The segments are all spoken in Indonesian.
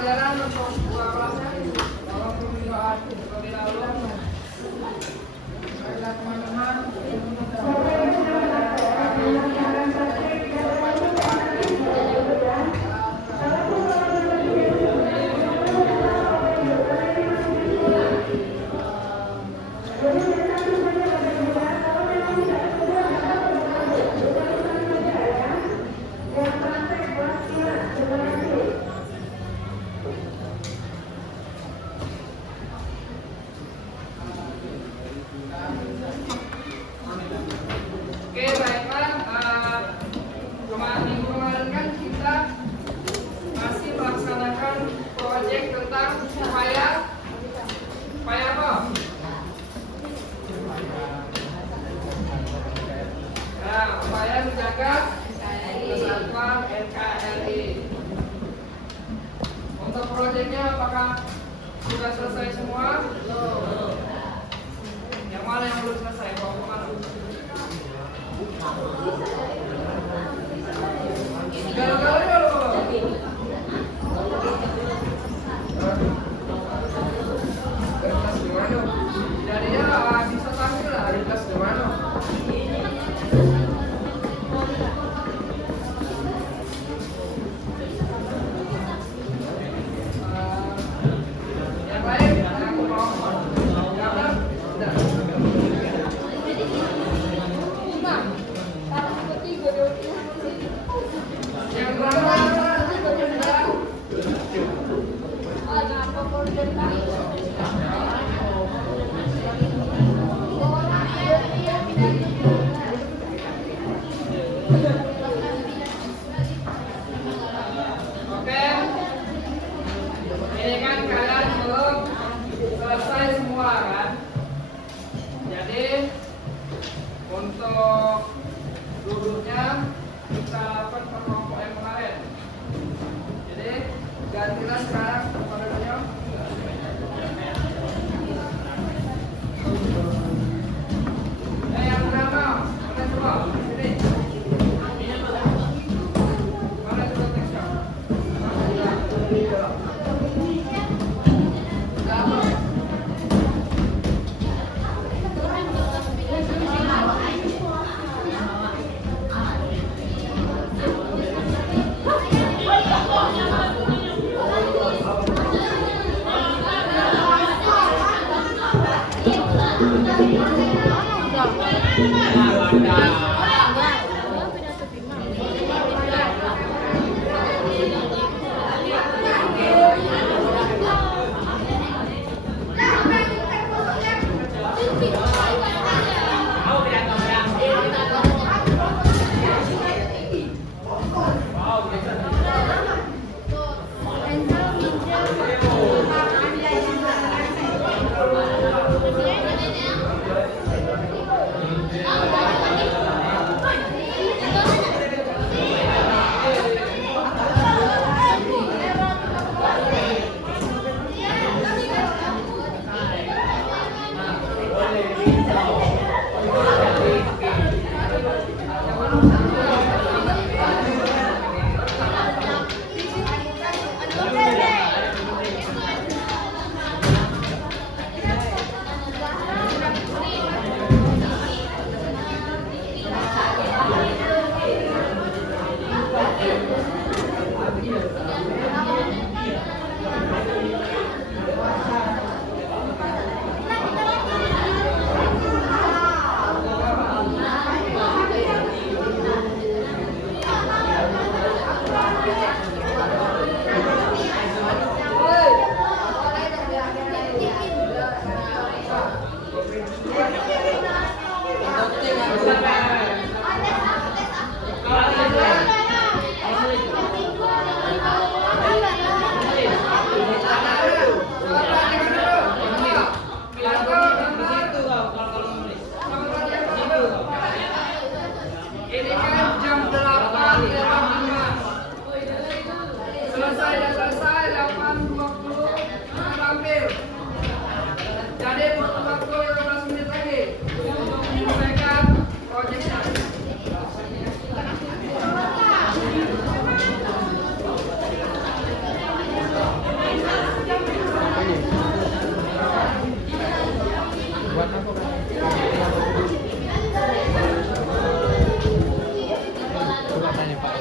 pelajaran untuk buka kelasnya. Tolong pimpin doa terlebih dahulu. Baiklah teman-teman. Oke, baiklah. Minggu kemarin kan kita masih melaksanakan proyek tentang upaya apa? Nah, upaya menjaga kesatuan NKRI. Untuk proyeknya apakah sudah selesai semua? Belum. Yang mana yang belum selesai? Bawa kemana? Galau-galau loh. Kelas gimana? Jadinya bisa tampil lah di kelas gimana? Yang lain aku mau. Oke, ini kan kalian belum selesai semua kan? Jadi untuk duduknya kita lakukan per kelompok yang kemarin. Jadi gantilah sekarang modelnya. Yang pertama, mana coba? Sini. Mana coba teksnya? buat aku kan. Coba tanya Pak.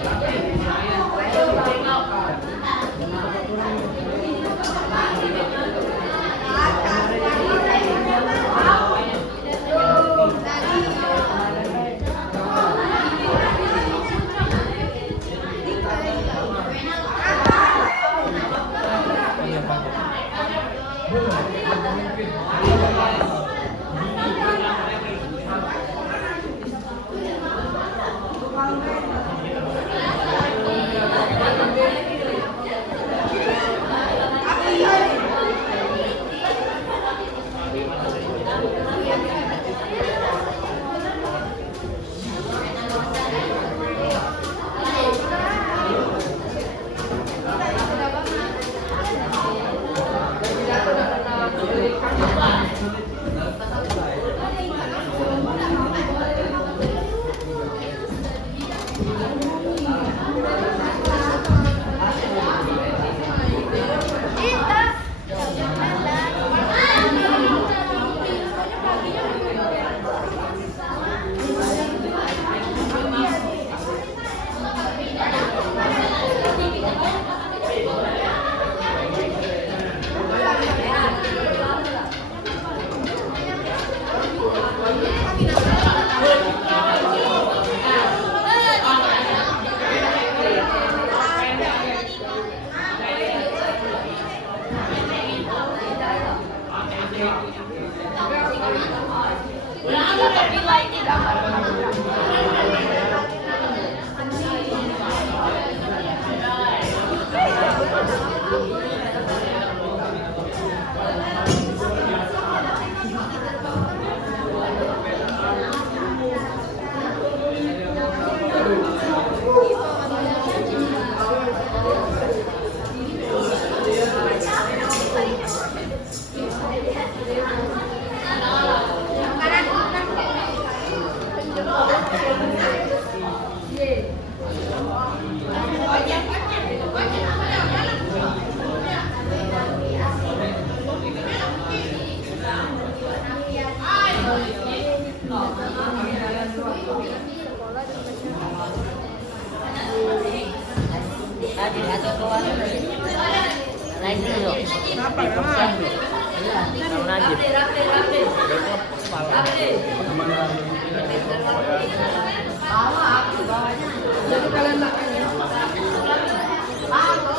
Naik dulu. Kenapa memang? Iya, Najib. Jadi kalian makan ya? Aku.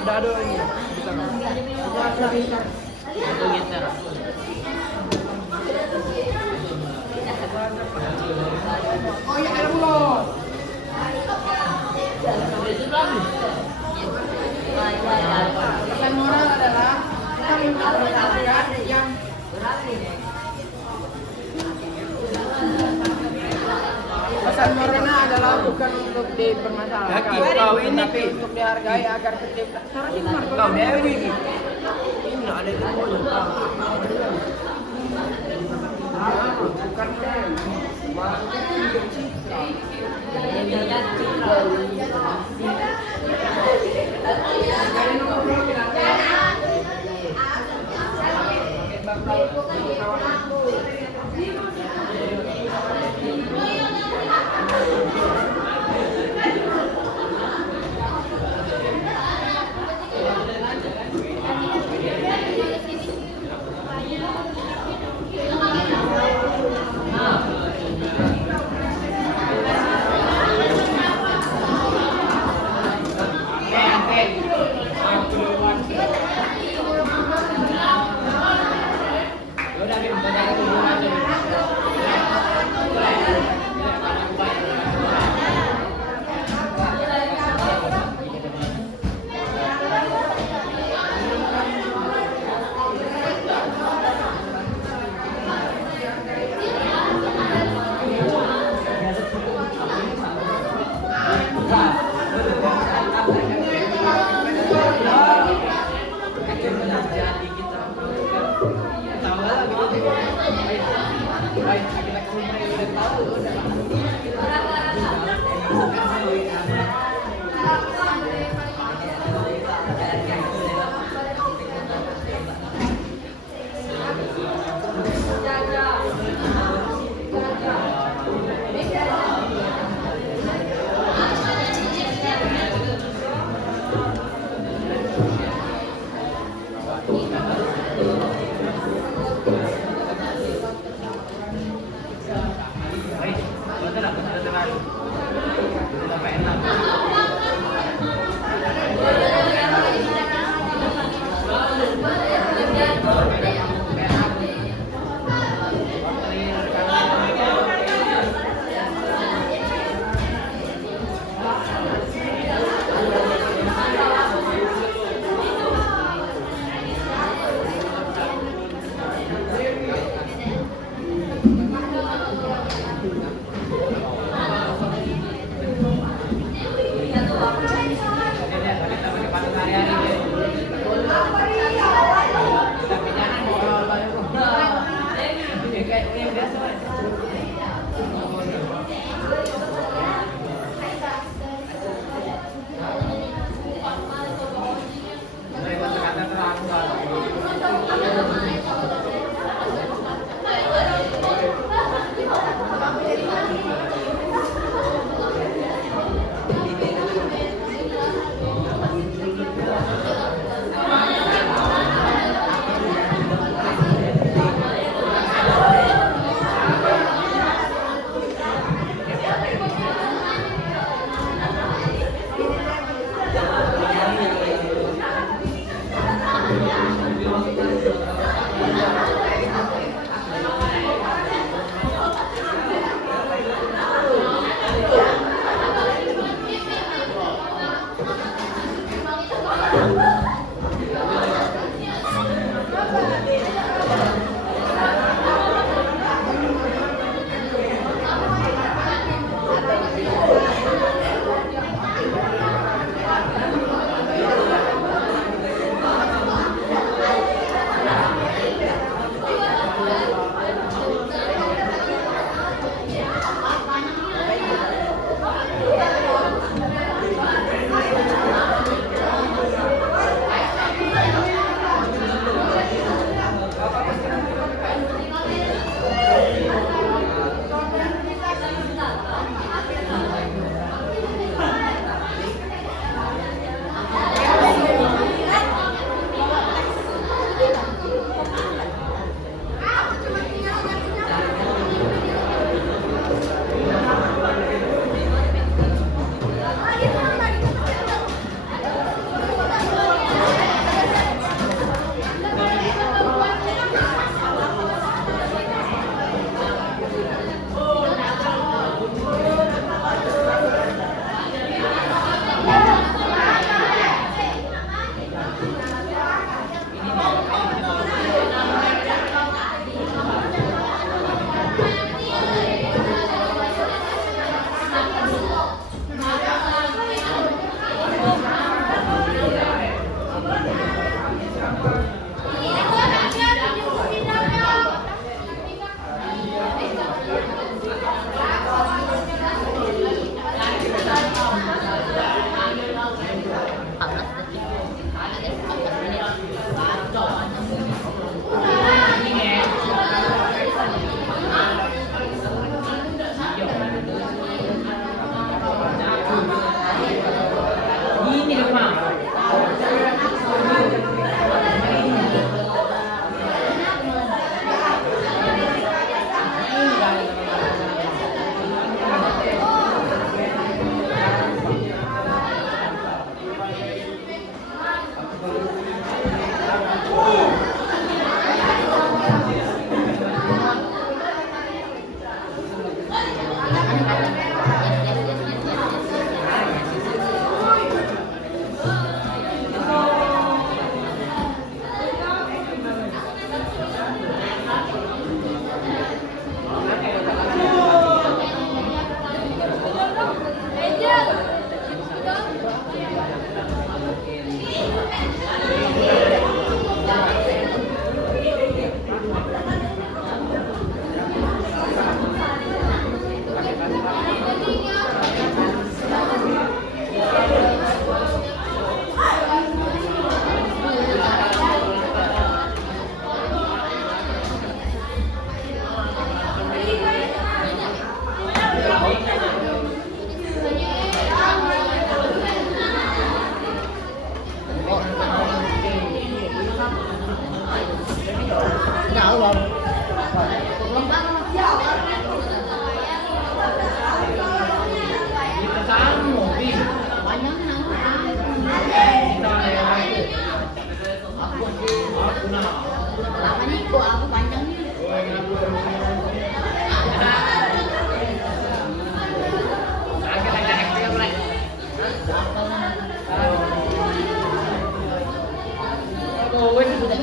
Dado ini. Bisa. Itu geser. Oh ya, ada mulut. Pesan moral adalah kita mempertahankan yang pesan moralnya adalah bukan untuk dipermasalahkan, tapi untuk dihargai agar tercipta. Kau Dewi ini. Ini ada di mulut. Bukan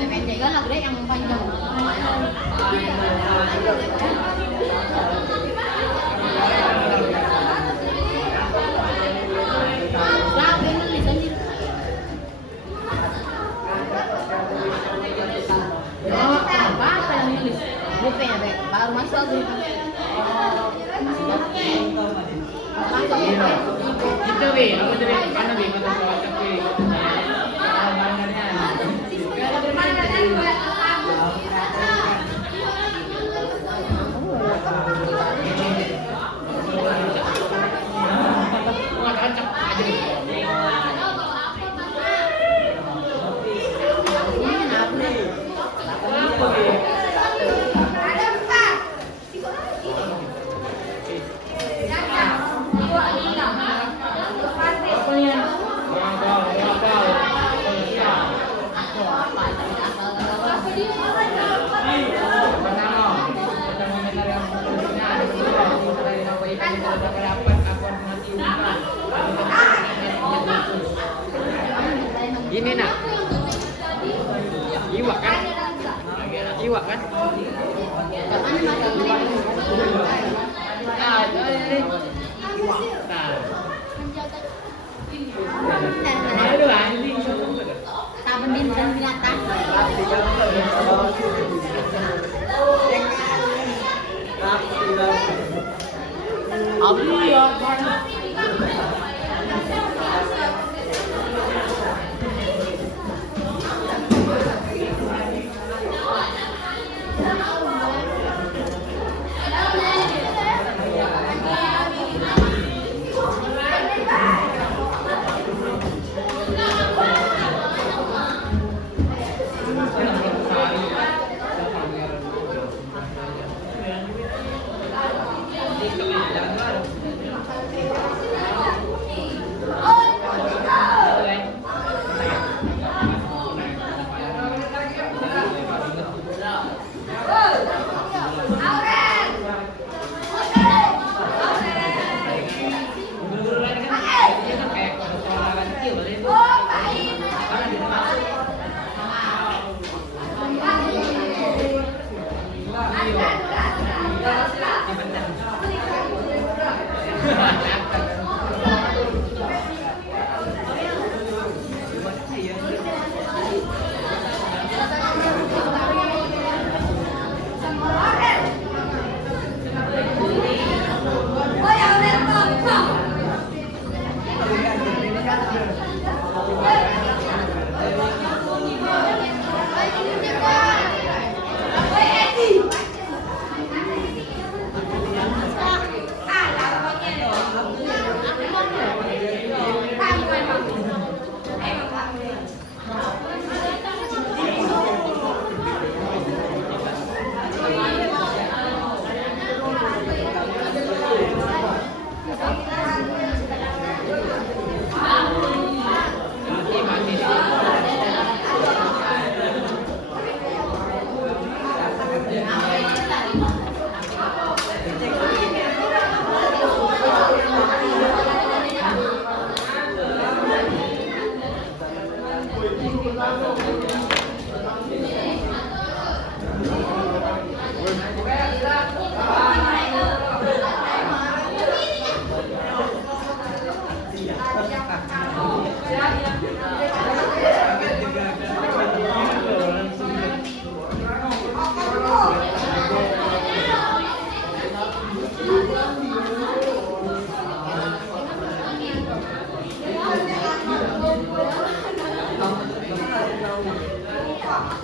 Pendek kan agak yang panjang. Baru masuk grup. Itu Wi, aku jadi mana Wi mata WhatsApp Wi. Ini nak iwak kan? Iwak kan? Taman bintang binatang. Abi ya.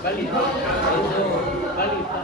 Balita. Balita.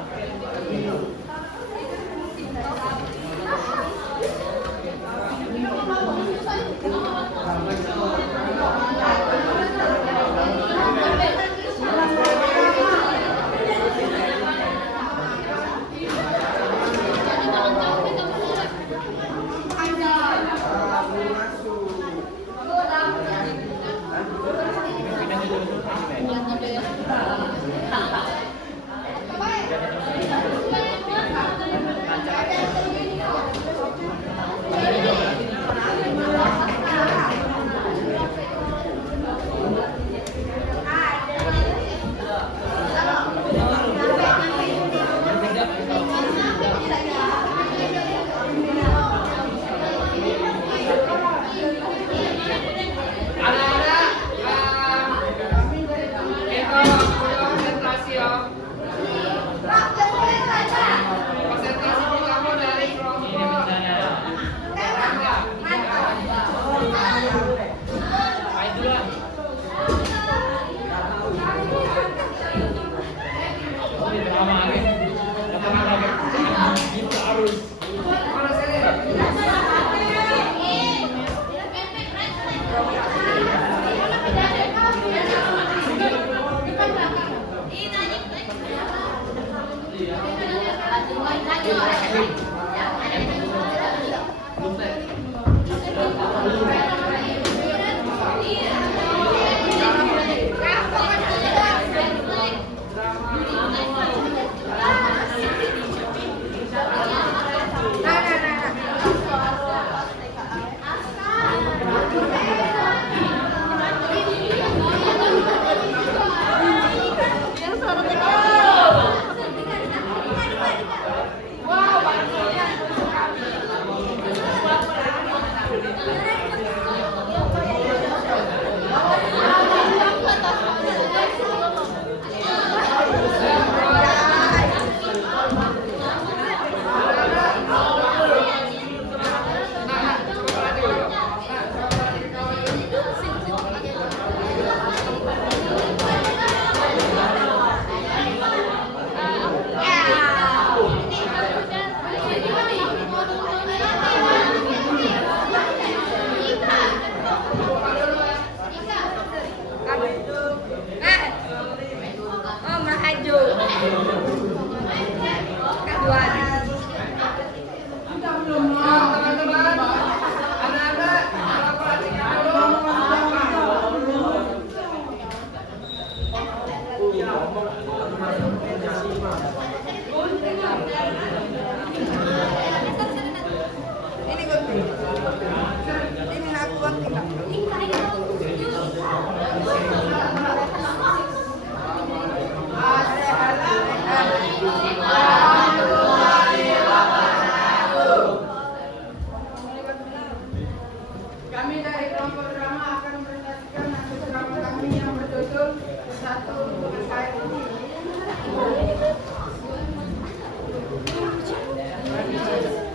Kami dari kelompok drama akan mempresentasikan naskah drama kami yang berjudul Satu Untuk Saya Ini.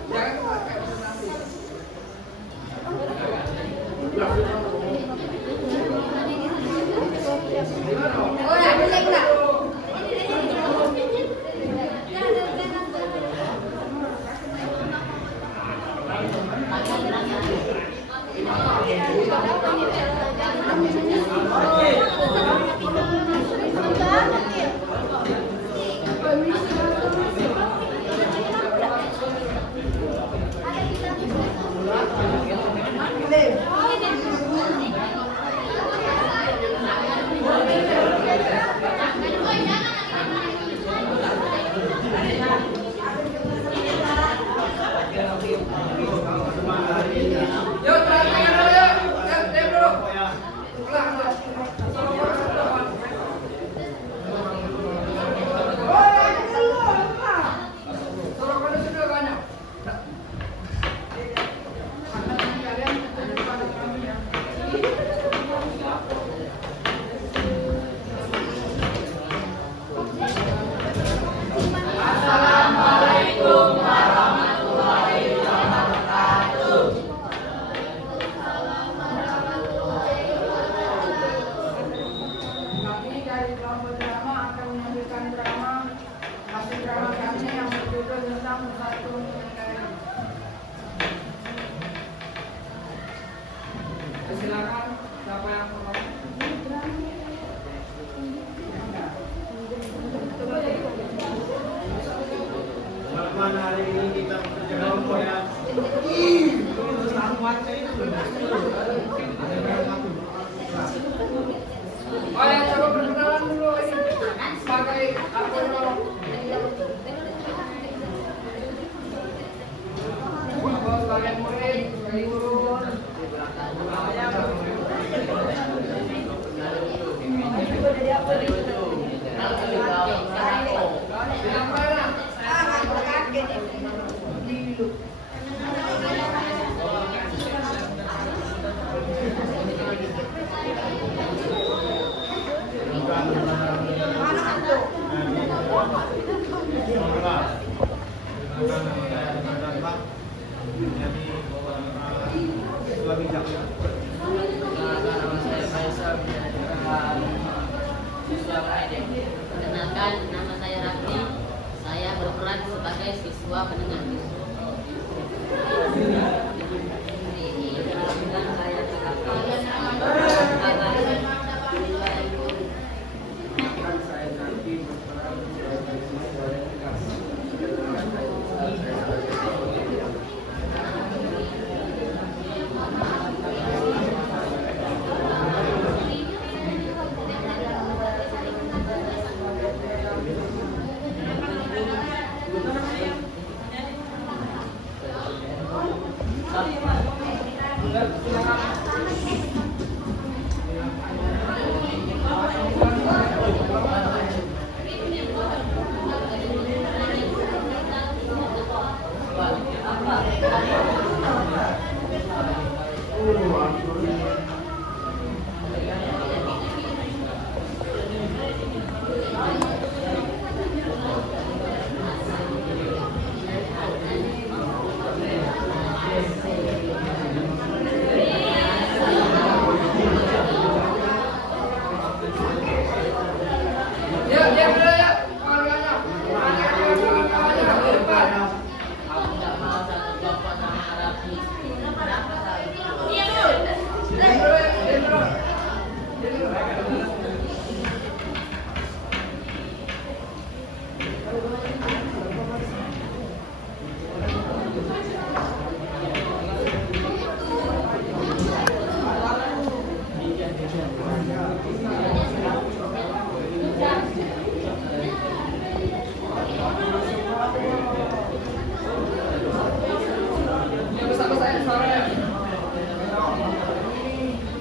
Jangan pakai nanti. Kami dari kelompok drama akan Siapa yang Teman-teman, hari ini kita bekerja kelompok ya. Oh ya, coba perkenalan dulu ini sebagai apa namanya? Sebagai murid, sebagai guru. Bilang mana? Perkenalkan, nama saya Raffi. Saya berperan sebagai siswa pendengar.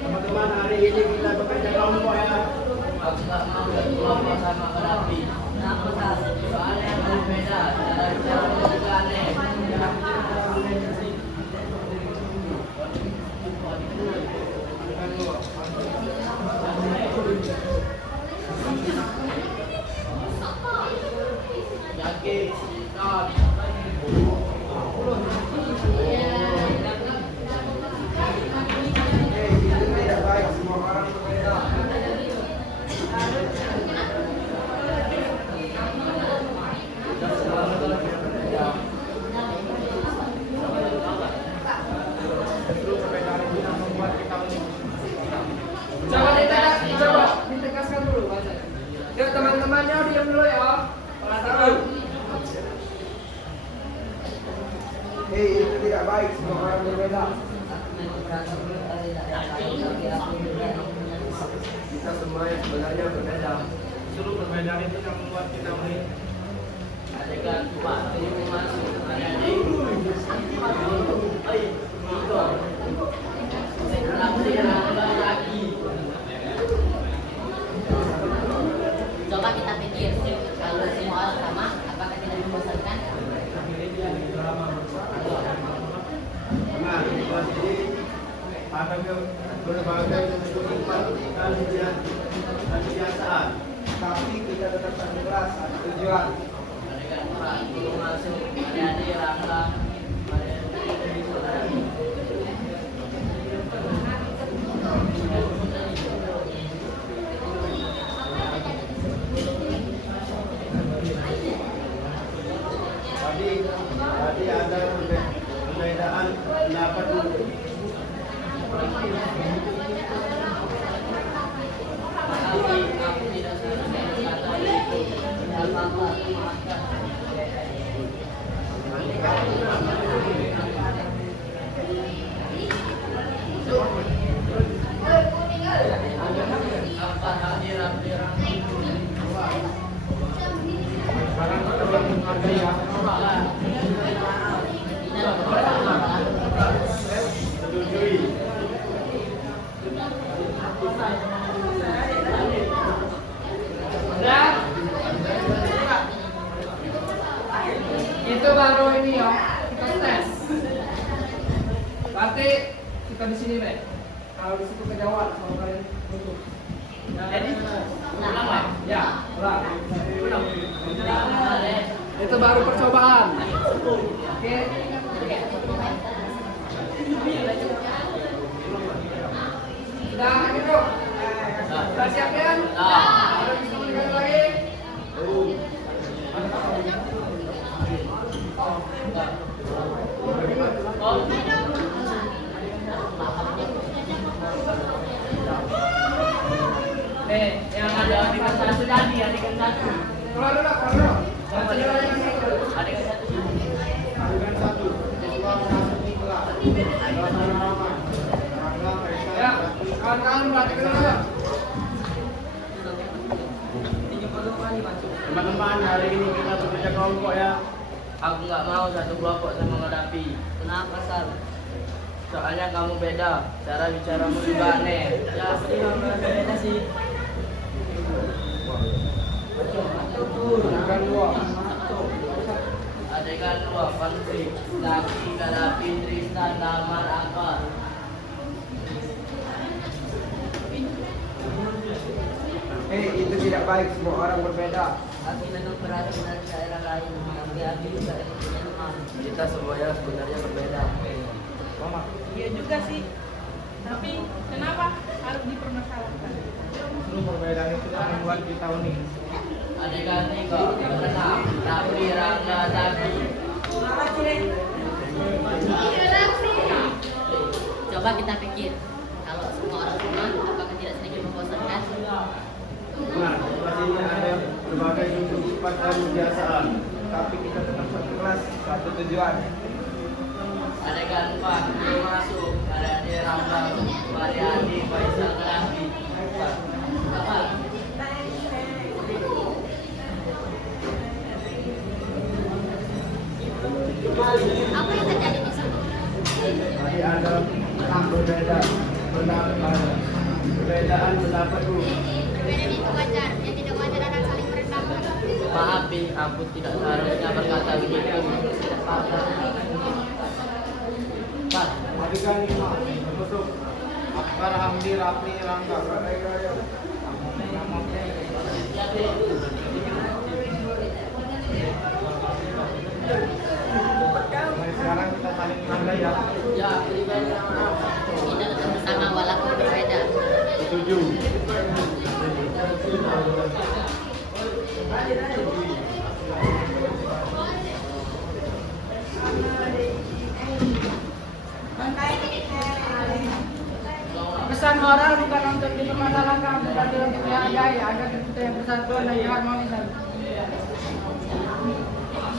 Teman-teman, hari ini kita bekerja kelompok ya. Aku nggak mau berkelompok sama Rafi. Soalnya berbeda, cara juga aneh. Yakin, siap. Tidak baik, semua orang berbeda. Coba ditegaskan dulu bahasanya. Yuk teman-temannya diam dulu ya. Kalau tahu. Hei, itu tidak baik, semua orang berbeda. Kita semua yang sebenarnya berbeda. Justru perbedaan itu yang membuat kita unik. Adegan Pak Timo masuk adik-adik. Itu. Lagi. Coba kita pikir, kalau semua orang sama, apakah tidak membosankan? Nah, situasi ini ada berbagai kesulitan dan kebiasaan, tapi kita tetap ikhlas ada tujuan. Adegan Pak Timo masuk adik-adik Rangga. Tadi ada perbedaan pendapat. kejawat kalau kalian tutup. Jadi, ulang lah. Ya, ulang. Itu baru percobaan. Oke. Sudah, gitu. Sudah siap kan? Ada bisa mendengar lagi? Yang ada adegan satu tadi, adegan satu. Keluar dulu, keluar dulu. Baca dulu adegan satu. Adegan satu. Adegan 1. Siswa memasuki kelas. Halaman. Ya, kawan-kawan perhatikan dulu. Teman-teman, hari ini kita bekerja kelompok ya. Aku nggak mau satu kelompok sama menghadapi. Kenapa, Sal? Soalnya kamu beda, cara bicaramu juga aneh. Ya, aku juga merasa beda sih. Adegan 2. Adegan 2, konflik. Laki, Kalapi, Tristan, Damar, Akbar. Itu tidak baik, semua orang berbeda. Aku memang berasal dari daerah lain, tapi aku juga punya teman. Kita semuanya sebenarnya berbeda. Mama. Iya juga sih. Tapi kenapa harus dipermasalahkan? Justru perbedaan itu yang membuat kita unik. Adegan 3, berenang. Rapi, Rangga, Zaki. Coba kita pikir, kalau semua orang sama, apakah tidak sedikit membosankan? Nah, pastinya ada berbagai bentuk sifat dan kebiasaan. Tapi kita tetap satu kelas, satu tujuan. Adegan 4, dia masuk. Ada dia Rangga, Mariani, Faisal, Kalapi. Apa yang terjadi di sana? Tadi ada berbeda pendapat. Perbedaan pendapat dulu. Perbedaan itu wajar, yang tidak wajar adalah saling merendahkan. Maaf, Bi, aku tidak seharusnya berkata begitu. Pas, adegan 5. Masuk. Akbar, Hamdi, Rafi, Rangga. Mulai sekarang kita saling menghargai ya. Ya, pribadi maaf. Kita tetap bersama walaupun berbeda. Setuju. Pesan moral bukan untuk dipermasalahkan, tetapi untuk dihargai agar kita yang persatuan dan keharmonisan.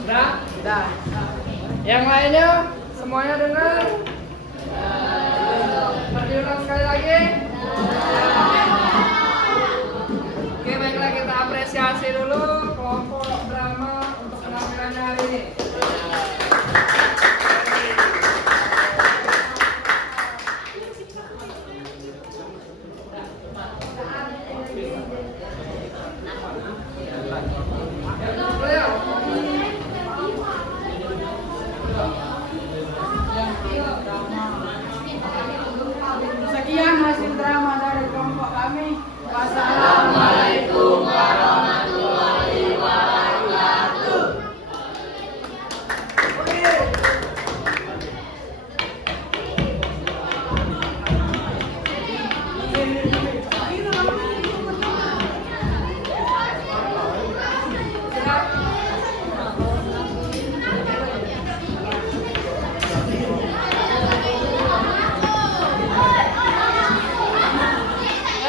Sudah? Sudah. Yang lainnya semuanya dengar? Diulang sekali lagi. Oke, baiklah kita apresiasi dulu kelompok drama untuk penampilannya hari ini. Sekian hasil drama dari kelompok kami. Wassalamualaikum warahmatullahi wabarakatuh.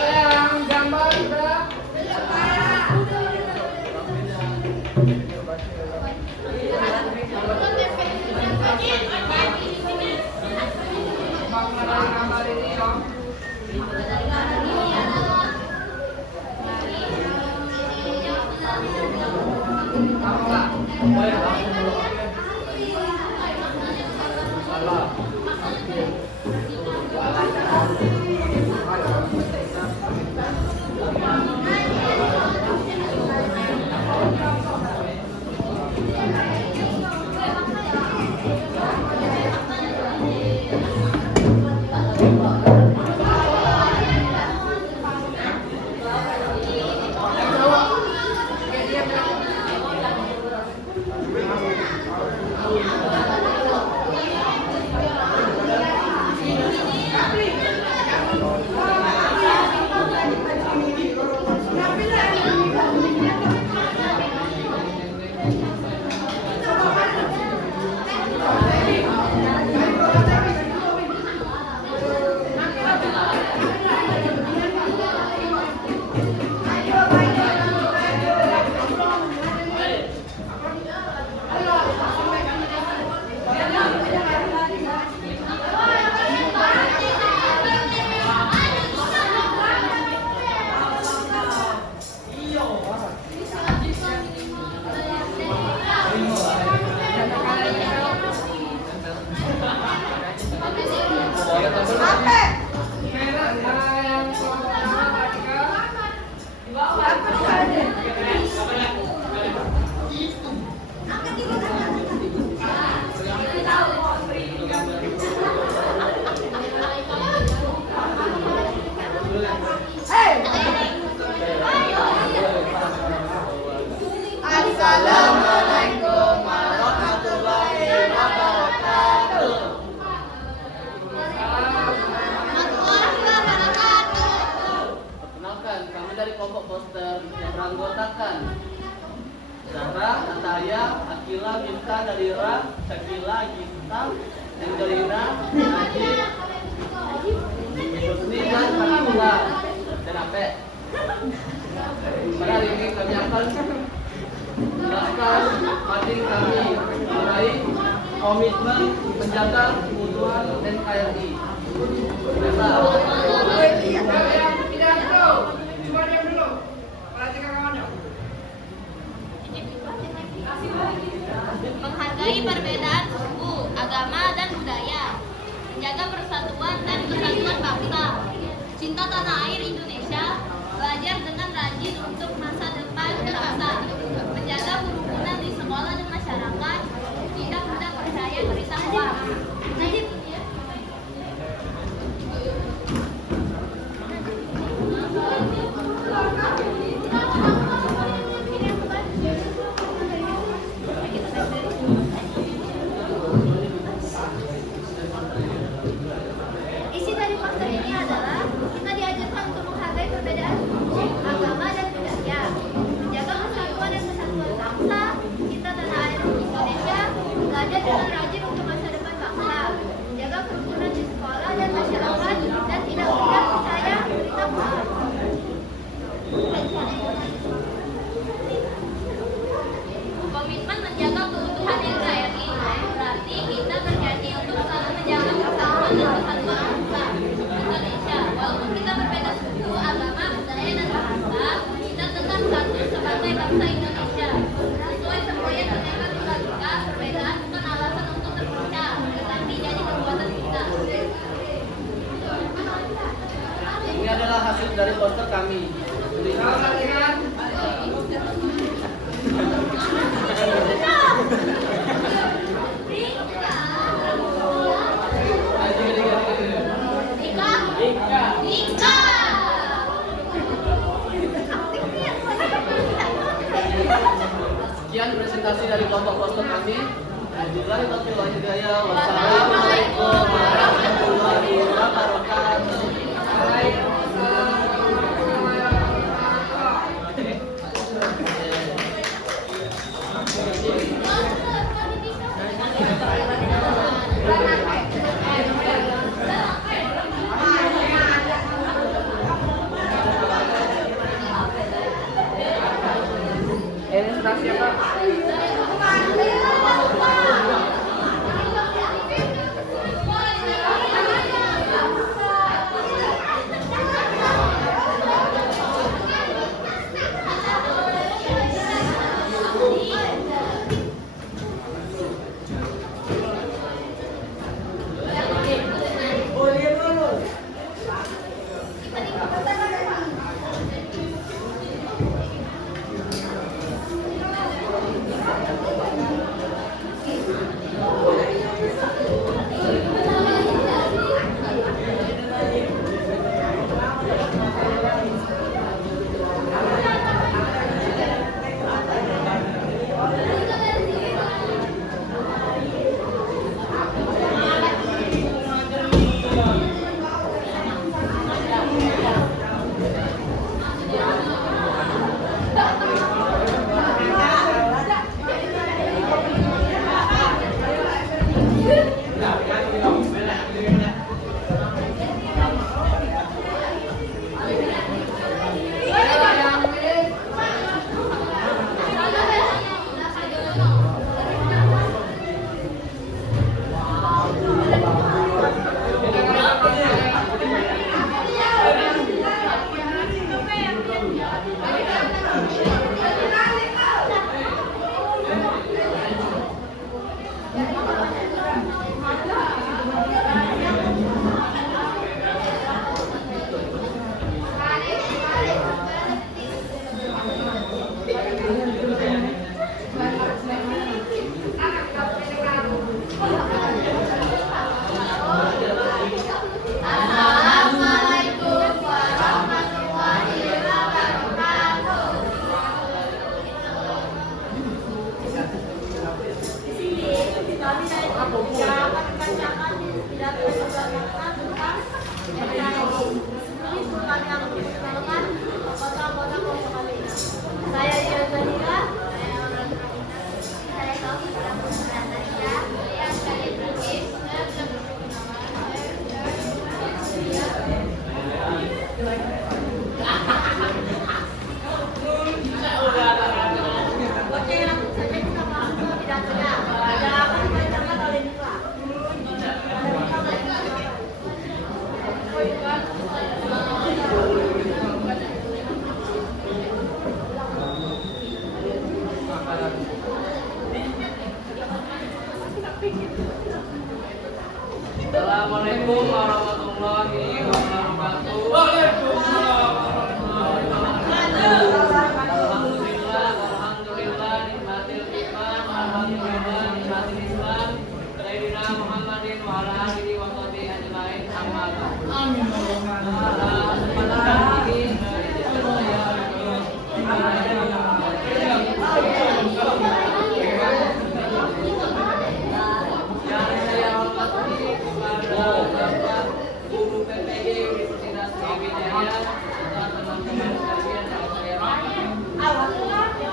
Yang gambar sudah. Makna gambar ini om. anggotakan Zahra, Ataya, Akila, Minta, Nadira, Syakila, Gita, Angelina, Najib, Husni, dan Fatula. Dan apa? Pada hari ini kami akan jelaskan materi kami mengenai komitmen menjaga keutuhan NKRI. Menghargai perbedaan suku, agama, dan budaya, menjaga persatuan dan kesatuan bangsa, cinta tanah air Indonesia, belajar dengan rajin untuk masa depan bangsa, menjaga kerukunan di sekolah dan masyarakat, tidak mudah percaya berita hoax. Isi dari poster ini adalah kita diajarkan untuk menghargai perbedaan suku, agama, dan budaya, menjaga persatuan dan kesatuan bangsa, cinta tanah air Indonesia, belajar dengan rajin untuk masa depan bangsa, menjaga kerukunan di sekolah dan masyarakat, dan tidak mudah percaya berita hoax. Komitmen menjaga keutuhan NKRI berarti kita berjanji untuk selalu menjaga persatuan dan kesatuan bangsa Indonesia. Walaupun kita berbeda suku, agama, budaya, dan bahasa, kita tetap satu sebagai bangsa Indonesia. Sesuai semboyan Bhinneka Tunggal Ika, perbedaan bukan alasan untuk terpecah, tetapi jadi kekuatan kita. Ini adalah hasil dari poster kami. Sekian presentasi dari kelompok poster kami. Wassalamualaikum warahmatullahi wabarakatuh. Stasiun Pak. selanjutnya setelah teman-teman sekalian yang saya hormati,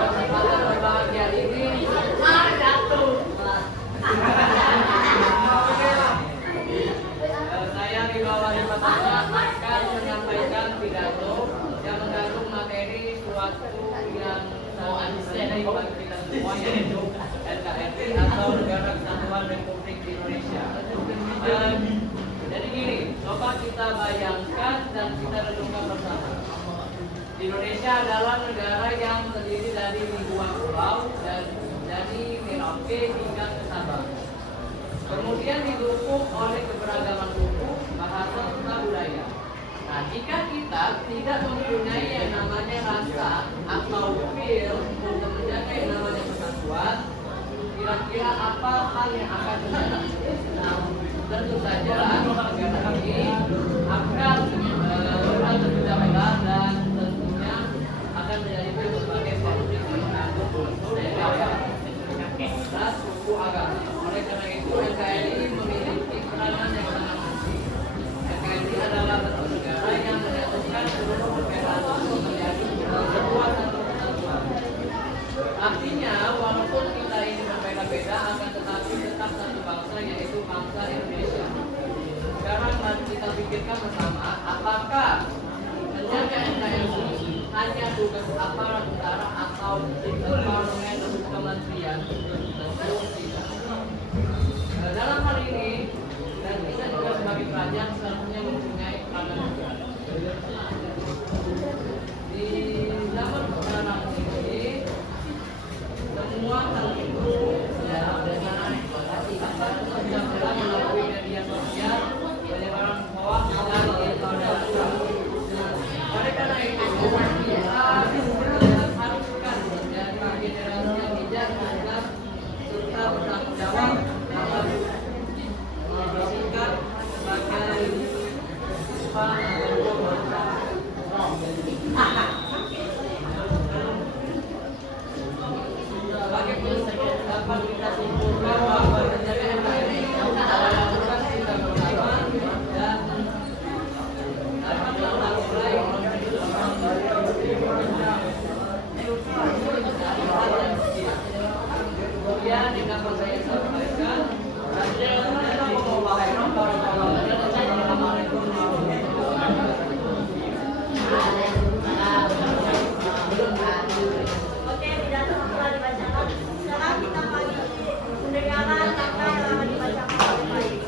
kesempatan berbahagia ini saya di bawah hipotesa akan menyampaikan pidato yang mengandung materi suatu yang sangat bagi kita semua, yaitu NKRI atau Negara Kesatuan Republik Indonesia. Jadi gini, coba kita bayangkan dan kita renungkan bersama. Indonesia adalah negara yang terdiri dari ribuan pulau dan dari Merauke hingga ke Sabang. Kemudian didukung oleh keberagaman suku, bahasa, serta budaya. Nah, jika kita tidak mempunyai yang namanya rasa atau feel untuk menjaga yang namanya persatuan, kira-kira apa hal yang akan terjadi? Nah, tentu saja negara ini akan terpecah belah dan tentunya akan menjadi berbagai konflik yang mengandung unsur ras, suku, agama. Oleh karena itu NKRI memiliki peranan yang sangat penting. NKRI adalah satu negara yang menyatukan seluruh perbedaan suku menjadi sebuah satu kesatuan. Artinya walaupun kita ini berbeda-beda akan tetapi tetap satu bangsa, yaitu bangsa Indonesia. Sekarang mari kita pikirkan bersama, apakah menjaga NKRI hanya tugas aparat negara atau parlemen dan kementerian? Tentu tidak. Dalam hal ini, dan kita juga sebagai kerajaan seharusnya mempunyai peranan negara. Di zaman sekarang ini, semua hal itu ya dengan sudah melalui media sosial, penyebaran hoax dan intoleransi. Oleh karena itu, kita haruskan menjadi generasi yang bijak, cerdas, serta bertanggung jawab dalam bersikap sebagai bangsa. Sebagai penutup dapat kita simpulkan bahwa menjaga NKRI adalah tugas kita bersama dan dapat kita mulai kemudian dengan saya sampaikan Oke, pidato telah dibacakan. Sekarang kita bagi pendengaran apa yang akan dibacakan oleh Baik.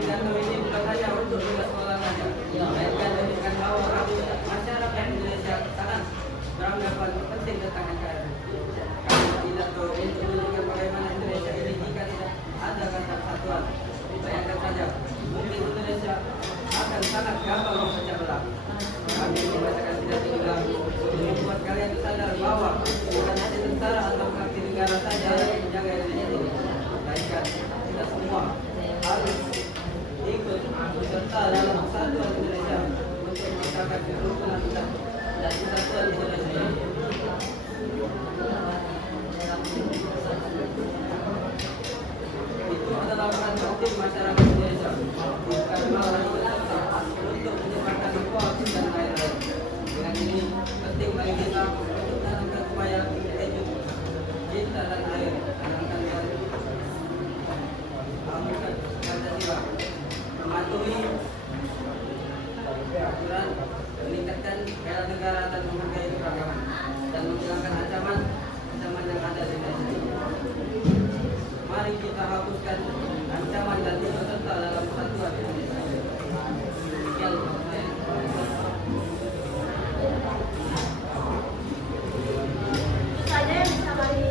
Pidato ini bukan hanya untuk tugas sekolah saja, melainkan menunjukkan bahwa masyarakat Indonesia sangat beranggapan penting tentang NKRI. Karena pidato ini menunjukkan bagaimana Indonesia ini jika tidak ada kata persatuan. Bayangkan saja, mungkin Indonesia akan sangat gampang memecah belah. Kami membacakan pidato juga untuk membuat kalian sadar bahwa bukan hanya tentara atau kaki negara saja yang menjaga Indonesia ini, melainkan kita semua harus ikut serta dalam persatuan Indonesia untuk menciptakan kerukunan dan persatuan Indonesia. Itu adalah peran penting masyarakat Indonesia, bukan hanya untuk menyebarkan hoax dan lain-lain. Dengan ini penting bagi kita untuk menanamkan upaya cinta dan air, tanamkan Pancasila, mematuhi aturan, meningkatkan bela negara dan menghargai keberagaman, dan menghilangkan ancaman yang ada di Indonesia. Mari kita hapuskan ancaman dan ikut serta dalam persatuan Indonesia. Demikian saya. Itu saja yang bisa kami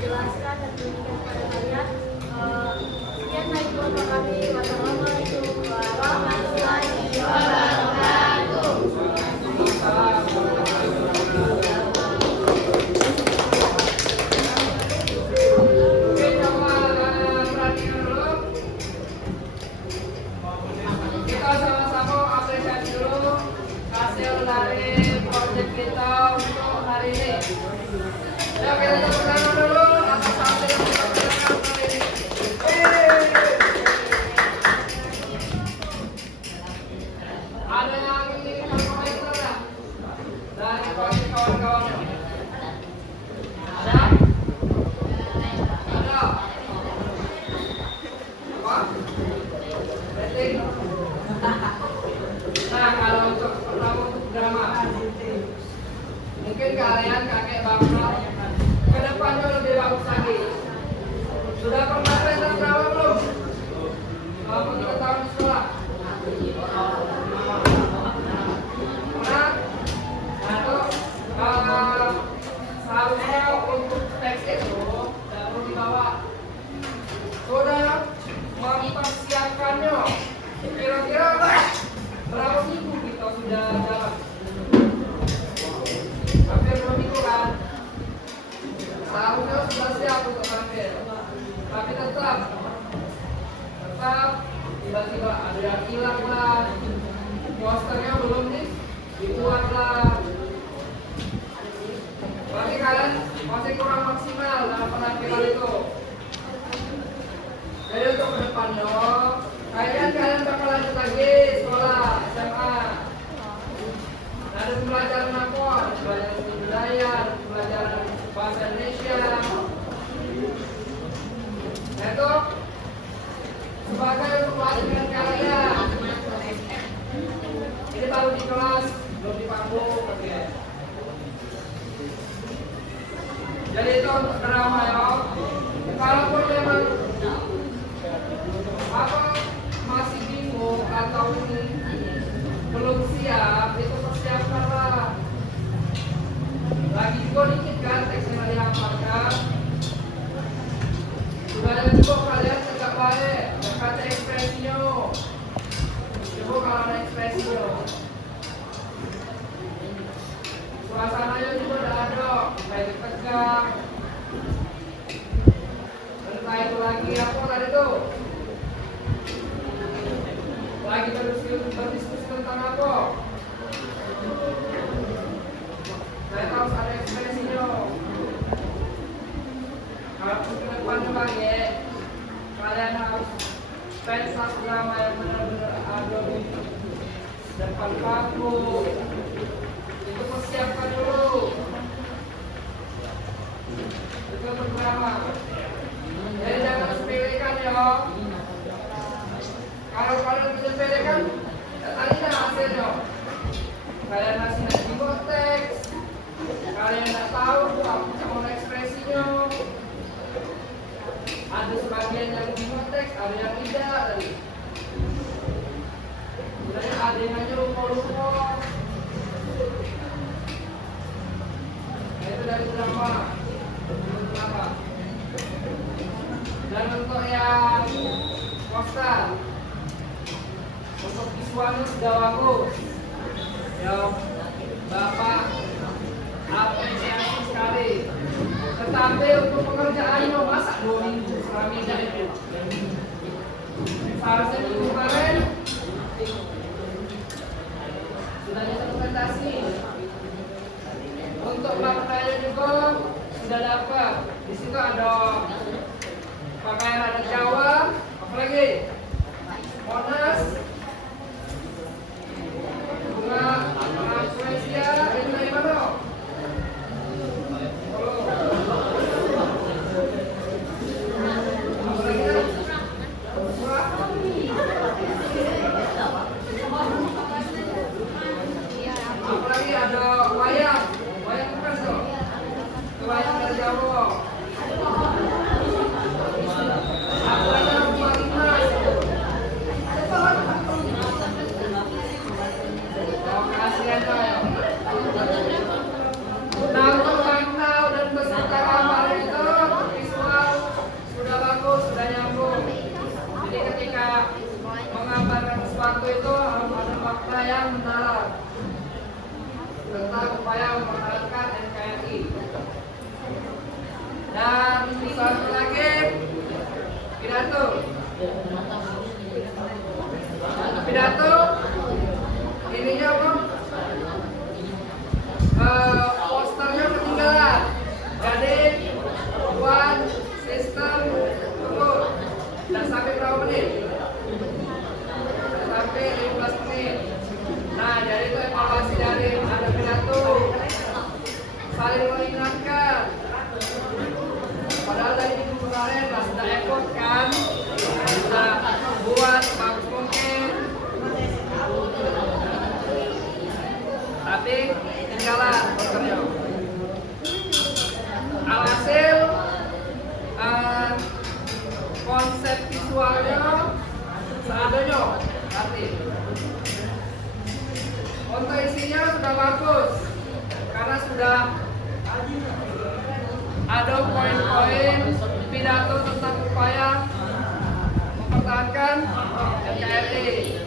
jelaskan dan tunjukkan kepada kalian. Sekian dari kelompok kami. Wassalamualaikum warahmatullahi wabarakatuh. sudah siap untuk tampil. Tapi tetap tiba-tiba ada yang hilang lah, posternya belum dibuat lah. Berarti kalian masih kurang maksimal dalam penampilan itu. Jadi untuk ke depannya, kalian bakal lanjut lagi sekolah SMA. Ada pembelajaran apa? Ada pembelajaran budaya, ada pembelajaran bahasa Indonesia. Itu sebagai untuk pelatihan kalian. Ini baru di kelas, belum di panggung. Jadi itu untuk drama ya. Kalaupun memang masih bingung atau belum siap, itu persiapkanlah. Lagi juga dikit kan teks yang dihafalkan. Sudah ada juga kalian tegak baik, kata ekspresinya. Coba kalau ada ekspresinya. Suasananya juga udah ada, baik tegang. Entah itu lagi apa tadi tuh. Lagi berdiskusi tentang apa? Saya harus ada ekspresinya. Kalau ke depannya lagi, kalian harus pentas drama yang benar-benar ada di depan panggung. Itu persiapkan dulu. Itu drama. Jadi jangan sepelekan ya. Kalau kalian menyepelekan, tadi hasilnya. Kalian masih di konteks, kalian tidak tahu apa ekspresinya. Ada sebagian yang di konteks, ada yang tidak tadi. Sebenarnya ada yang hanya lupa-lupa. Itu dari drama. Dan untuk yang poster, untuk visualnya sudah bagus. Ya, Bapak apresiasi sekali. Tetapi untuk pengerjaannya masa 2 minggu selama itu. Seharusnya minggu kemarin sudah diimplementasi. Untuk pakaian juga sudah dapat. Di situ ada pakaian adat Jawa, apalagi Monas, bunga Malaysia, ini dari mana? Apalagi ada wayang bukan tuh, wayang dari Jawa. Nah, untuk makna dan peserta gambar itu visual sudah bagus, sudah nyambung. Jadi ketika menggambarkan sesuatu itu harus ada makna yang mendalam tentang upaya mempertahankan NKRI. Dan satu lagi pidato. Pidato ininya apa? Posternya ketinggalan. Jadi buat sistem tunggu. Dan sampai berapa menit? Sampai 15 menit. Nah, jadi itu evaluasi dari ada pidato. Saling mengingatkan. Padahal dari minggu kemarin sudah effort kan, sudah buat bagus mungkin. Tapi tinggalan posternya. Alhasil konsep visualnya seadanya nanti. Untuk isinya sudah bagus karena sudah ada poin-poin pidato tentang upaya mempertahankan NKRI.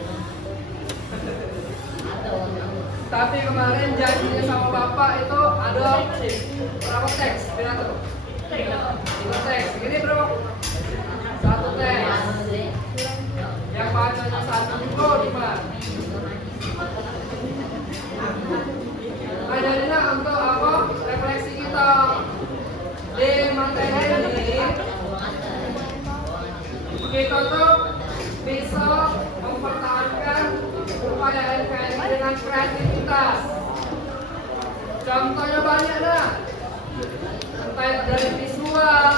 Tapi kemarin janjinya sama Bapak itu ada berapa teks pidato? Tiga teks. Ini bro. Satu teks. Yang bacanya satu bro di mana? Nah, jadinya untuk apa? Refleksi kita di materi ini kita tuh bisa mempertahankan upaya NKRI dengan kreativitas. Contohnya banyak dah. Entah dari visual,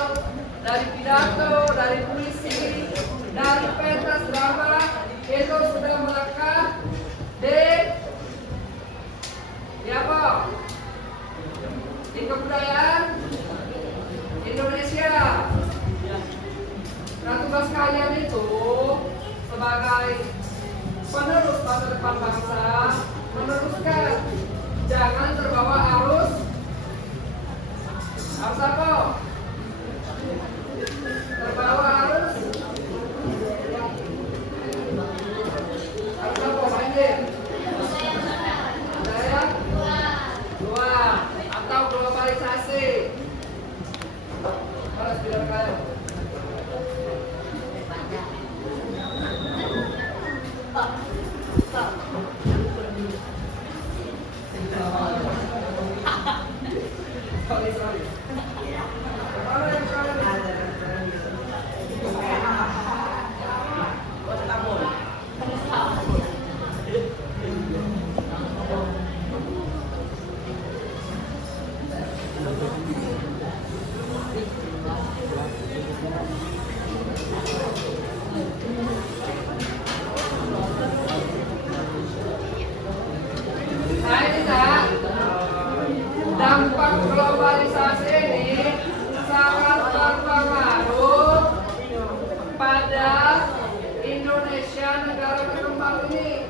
dari pidato, dari puisi, dari pentas drama, itu sudah melekat di apa? Di kebudayaan Indonesia. Nah, tugas kalian itu sebagai penerus masa depan bangsa meneruskan, jangan terbawa arus apa? Terbawa arus apa? Banjir, budaya dua atau globalisasi. Harus bilang kalian. Sorry. Dampak globalisasi ini sangat berpengaruh pada Indonesia, negara berkembang ini.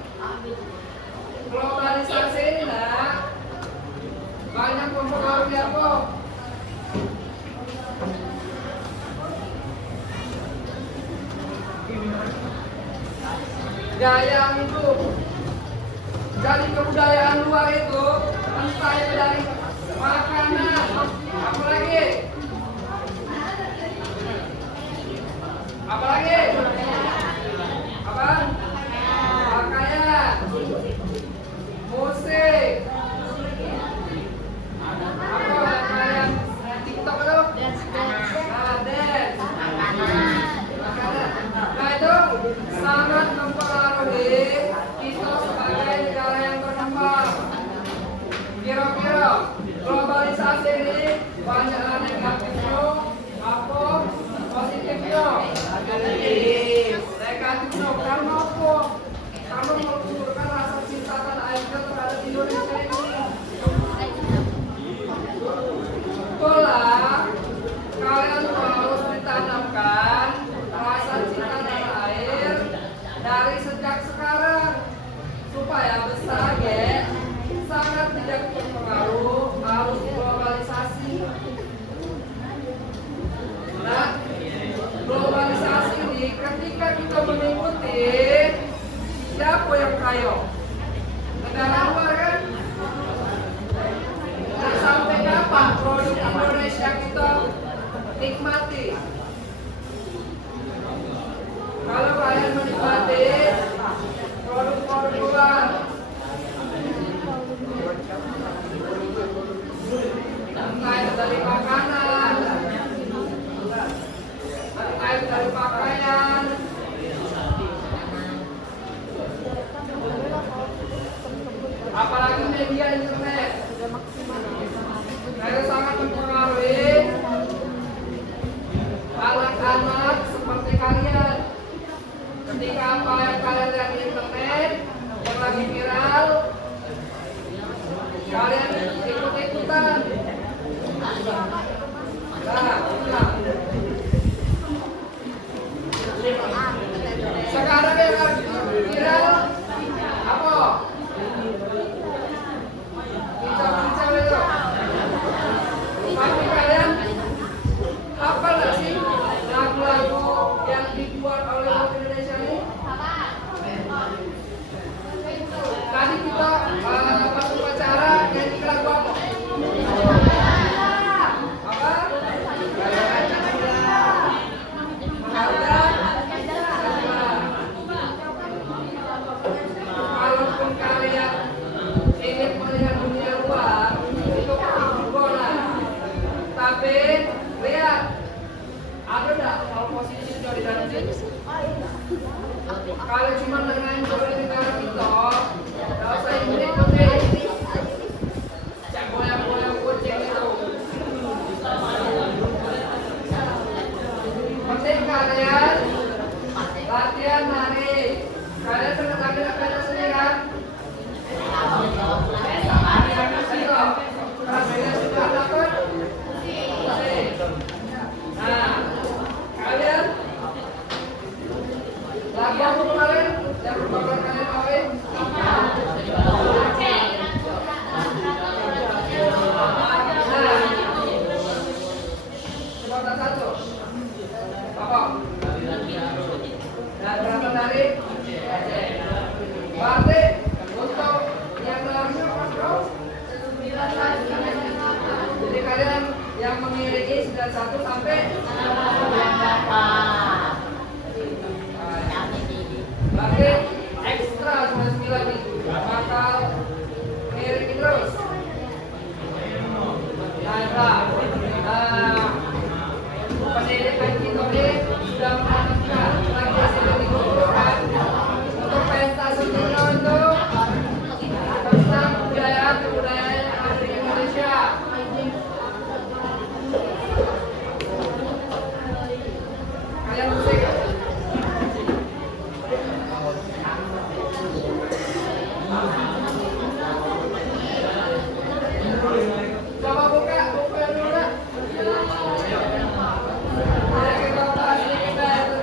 Globalisasi ini banyak mempengaruhi apa? Gaya hidup. Dari kebudayaan luar itu, entah itu dari makanan, apalagi apa? Pakaian, musik, apa pakaian TikTok itu? Dance, makanan. Nah itu sangat mempengaruhi kita sebagai negara yang berkembang. Kira-kira globalisasi ini banyaklah negatifnya apa positifnya? Negatifnya karena apa? Karena melunturkan rasa cinta tanah air kita terhadap Indonesia ini. Itulah kalian harus ditanamkan rasa cinta tanah air dari sejak sekarang supaya besar ya. Sangat tidak terpengaruh arus globalisasi. Nah, globalisasi ini ketika kita mengikuti, siapa yang kaya? Negara luar kan? Nah, sampai kapan produk Indonesia kita nikmati? Kalau kalian menikmati produk-produk luar, entah dari makanan, entah dari pakaian, apalagi media internet, itu sangat mempengaruhi posisi sudah di dalam sini. Kalau cuma dengan coba negara kita, kalau saya ini cak goyang-goyang kucing itu. Penting kalian latihan nari. Kalian pernah lagi latihan sini kan? Ayo, kalian sudah dapat? Nah, kalian lagi apa kemarin? Yang merupakan kalian kawin? Coba satu. Apa? Dan berapa tadi? Berarti untuk yang jadi kalian yang memiliki 91 sampai berarti ekstra 99 itu bakal memiliki terus. Pendidikan kita ini sudah menanamkan lagi hasil dikumpulkan untuk pentas sempurna untuk tentang kebudayaan yang ada di Indonesia. Kalian musik. Coba buka dulu. Ada kita bahas sedikit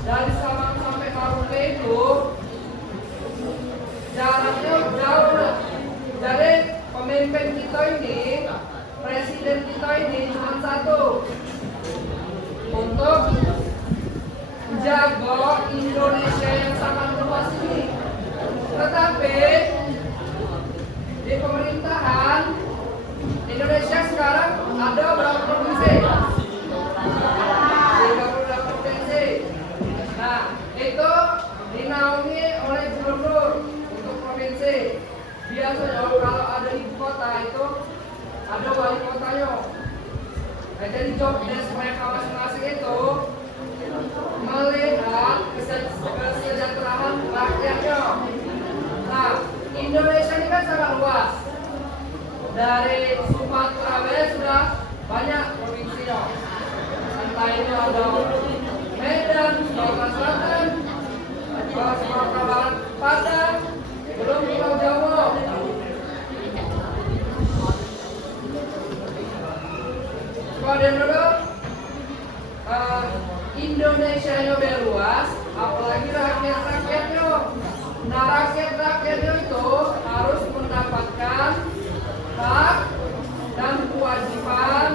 dari Sabang sampai Merauke itu jaraknya jauh. Jadi pemimpin kita ini, presiden kita ini cuma satu, untuk menjaga Indonesia yang sangat luas ini. Tetapi di pemerintahan Indonesia sekarang ada berapa provinsi? 32 provinsi. Nah, itu dinaungi oleh gubernur untuk provinsi. Biasanya kalau ada ibu kota itu ada wali kotanya. Nah, jadi job desk mereka masing-masing itu melihat kesejahteraan rakyatnya. Nah, Indonesia ini kan sangat luas. Dari Sumatera sudah banyak provinsinya. Entah itu ada Medan, Sumatera Selatan, Sumatera Barat, Padang, belum Pulau Jawa. Kemudian dulu Indonesia yang lebih luas, apalagi rakyat-rakyatnya. Nah, rakyat-rakyatnya itu harus mendapatkan hak dan kewajiban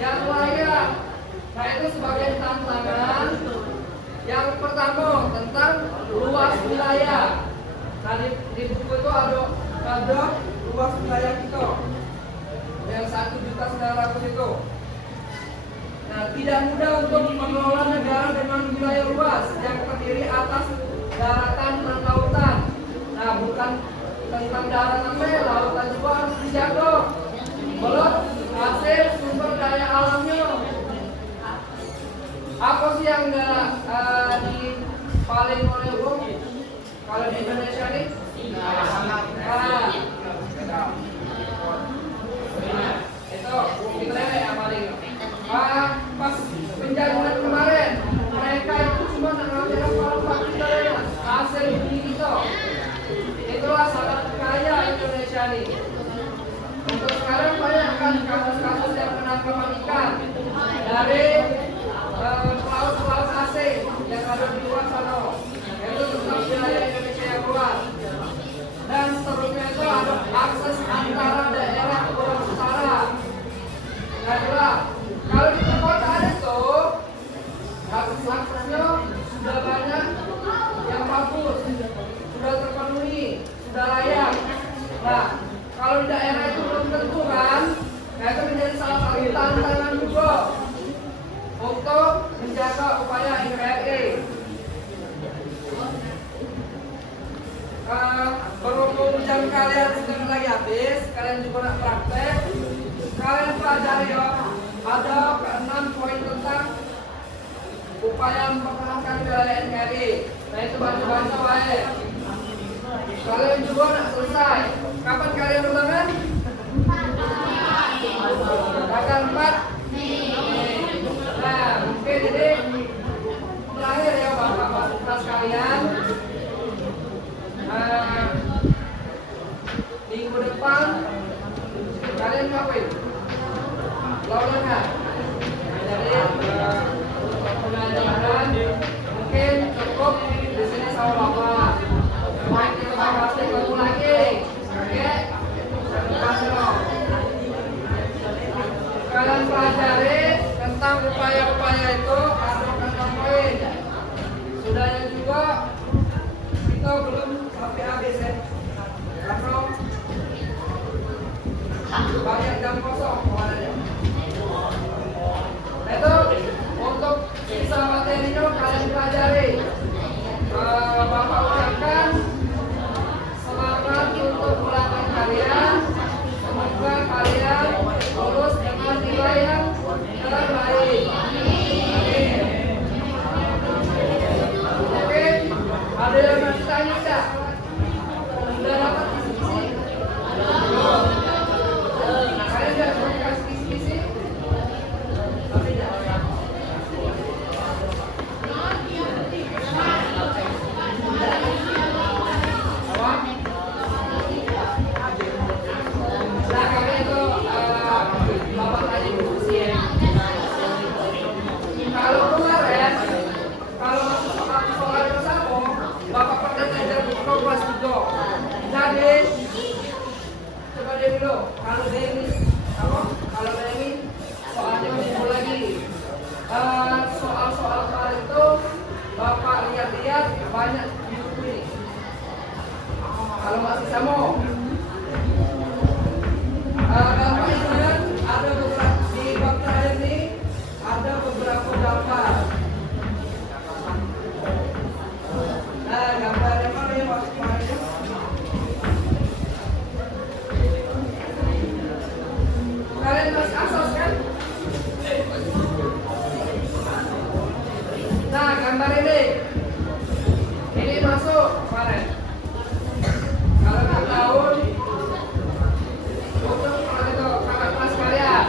yang layak. Nah, itu sebagai tantangan yang pertama tentang luas wilayah. Nah, di buku itu ada luas wilayah kita yang 1.900.000 itu. Nah, tidak mudah untuk mengelola negara dengan wilayah luas yang terdiri atas daratan dan lautan. Nah, bukan tentang daratan saja, lautan juga harus dijaga. Belum hasil sumber daya alamnya. Apa sih yang nggak paling oleh umum kalau di Indonesia ini? Itu kita yang paling. Pas penjajahan kemarin mereka itu cuma mengambil hasil bumi kita. Itulah sangat kaya Indonesia ini. Untuk sekarang banyak kan kasus-kasus yang penangkapan ikan dari pelaut-pelaut asing yang ada di luar sana. Itu tentang wilayah Indonesia yang luas. Dan seterusnya itu ada akses antara daerah ke pulau utara. Nah, kalau di perkotaan itu akses-aksesnya sudah banyak yang bagus, sudah terpenuhi, sudah layak. Nah, kalau di daerah itu belum tentu kan, nah itu menjadi salah satu tantangan juga untuk menjaga upaya NKRI. Berhubung jam kalian sudah lagi habis, kalian juga nak praktek. Kalian pelajari ya, ada 6 poin tentang upaya mempertahankan wilayah NKRI. Nah, itu baca-baca baik. Kalian juga nak selesai. Kapan kalian ulangan? Tanggal 4. Nah, mungkin jadi terakhir ya bapak-bapak kalian. Minggu depan kalian ngapain? Ulangan. Jadi pengajaran mungkin cukup di sini sama bapak. Baik kita bahas ketemu lagi. Oke. Kalian pelajari tentang upaya-upaya itu ada enam poin. Sudahnya juga kita belum sampai habis ya. Karena banyak jam kosong kemarin. Itu untuk sisa materinya kalian pelajari. Bapak ucapkan semangat untuk ulangan kalian. Semoga kalian lulus dengan nilai yang terbaik. Oke, ada yang mau tanya tidak? Sudah dapat kisi-kisi? Kalian sudah dapat kisi-kisi? Tapi tidak. Samo. Gambar ini kan ada beberapa di bab terakhir ini ada beberapa gambar. Nah, gambar yang mana yang masuk kemarin? Kalian masih asos kan? Nah, gambar ini masuk kemarin. Kalau di tahun untuk kakak kelas kalian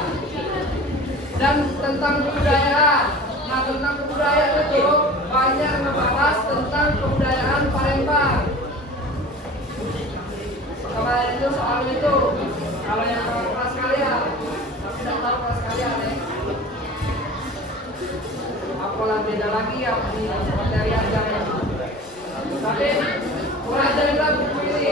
dan tentang kebudayaan. Nah, tentang kebudayaan itu banyak membahas tentang kebudayaan Palembang. Kemarin itu soal itu. Kalau yang kakak kelas kalian, tapi tidak tahu kelas kalian ya. Apalah beda lagi ya di materi ajarnya. Tapi mulai dari buku ini